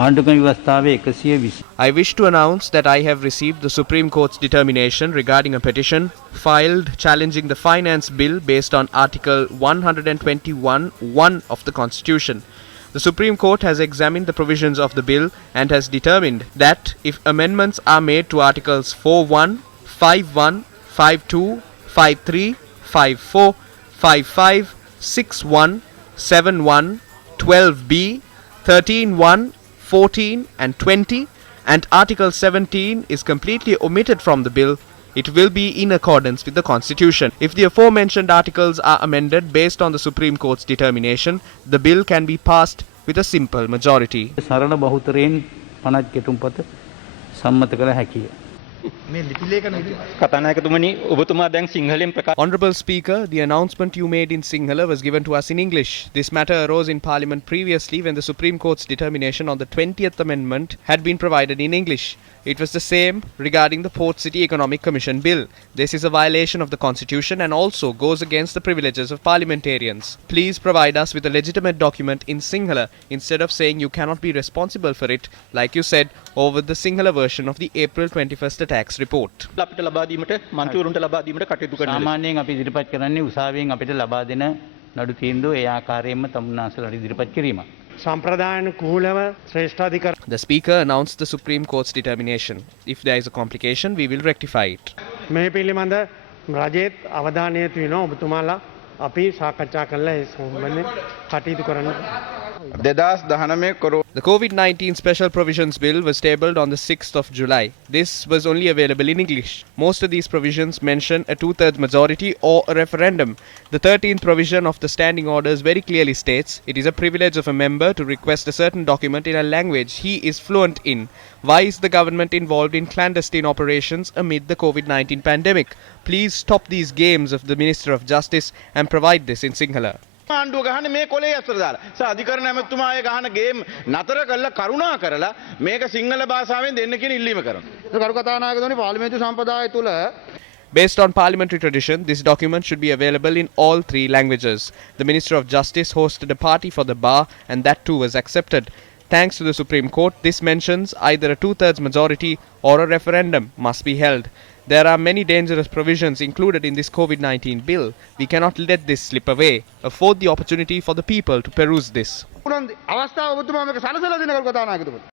ආණ්ඩුක්‍රම ව්‍යවස්ථාවේ 120 I wish to announce that I have received the Supreme Court's determination regarding a petition filed challenging the finance bill based on Article 121(1) of the Constitution. The Supreme Court has examined the provisions of the bill and has determined that if amendments are made to Articles 4(1), 5(1), 5(2), 5(3), 5(4), 5(5), 6(1), 7(1), 12(b), 13(1), 14 and 20 and Article 17 is completely omitted from the bill, it will be in accordance with the Constitution. If the aforementioned articles are amended based on the Supreme Court's determination, the bill can be passed with a simple majority. සරල බහුතරයෙන් 50 කෙටුම්පත සම්මත කළ හැකිය. කතානායකතුමනි ඔබතුමා දැන් සිංහලෙන් ප්‍රකාශ Honourable Speaker, the announcement you made in Sinhala was given to us in English. This matter arose in Parliament previously when the Supreme Court's determination on the 20th Amendment had been provided in English. It was the same regarding the Port City Economic Commission Bill. This is a violation of the Constitution and also goes against the privileges of parliamentarians. Please provide us with a legitimate document in Sinhala instead of saying you cannot be responsible for it, like you said, over the Sinhala version of the April 21st attacks report. අපිට ලබා දීමට මන්ත්‍රීවරුන්ට ලබා දීමට කටයුතු කරනවා. සාමාන්‍යයෙන් අපි ඉදිරිපත් කරන්නේ උසාවියෙන් අපිට ලබා දෙන නඩු තීන්දුව ඒ ආකාරයෙන්ම තමුන්නාසලට ඉදිරිපත් කිරීම. සම්ප්‍රදායනුකූලව ශ්‍රේෂ්ඨාධිකර The Speaker announced the Supreme Court's determination. If there is a complication, we will rectify it. මේ පිළිබඳ රජයේත් අවධානය යොමු වෙනවා ඔබතුමාලා අපි සාකච්ඡා කරලා ඒ සම්බන්ධයෙන් කටයුතු කරන්න. 2019 කරු The COVID-19 Special Provisions Bill was tabled on the 6th of July. This was only available in English. Most of these provisions mention a two-thirds majority or a referendum. The 13th provision of the standing orders very clearly states it is a privilege of a member to request a certain document in a language he is fluent in. Why is the government involved in clandestine operations amid the COVID-19 pandemic? Please stop these games of the Minister of Justice and provide this in Sinhala. ආණ්ඩුව ගහන්නේ මේ කොලේ ඇස්සට දාලා. අධිකරණ ඇමතුමා ඒ ගහන game නතර කළා කරුණා කරලා මේක සිංහල භාෂාවෙන් දෙන්න කියන ඉල්ලීම කරනවා. කරු කතානායකතුමනි පාර්ලිමේන්තු සම්ප්‍රදාය තුල Based on parliamentary tradition, this document should be available in all three languages. The Minister of Justice hosted a party for the bar and that too was accepted. Thanks to the Supreme Court, this mentions either a two-thirds majority or a referendum must be held. There are many dangerous provisions included in this COVID-19 bill. We cannot let this slip away. Afford the opportunity for the people to peruse this. අවස්ථාව ඔබතුමා මේක සලසලා දෙන කරු කතානායකතුමනි.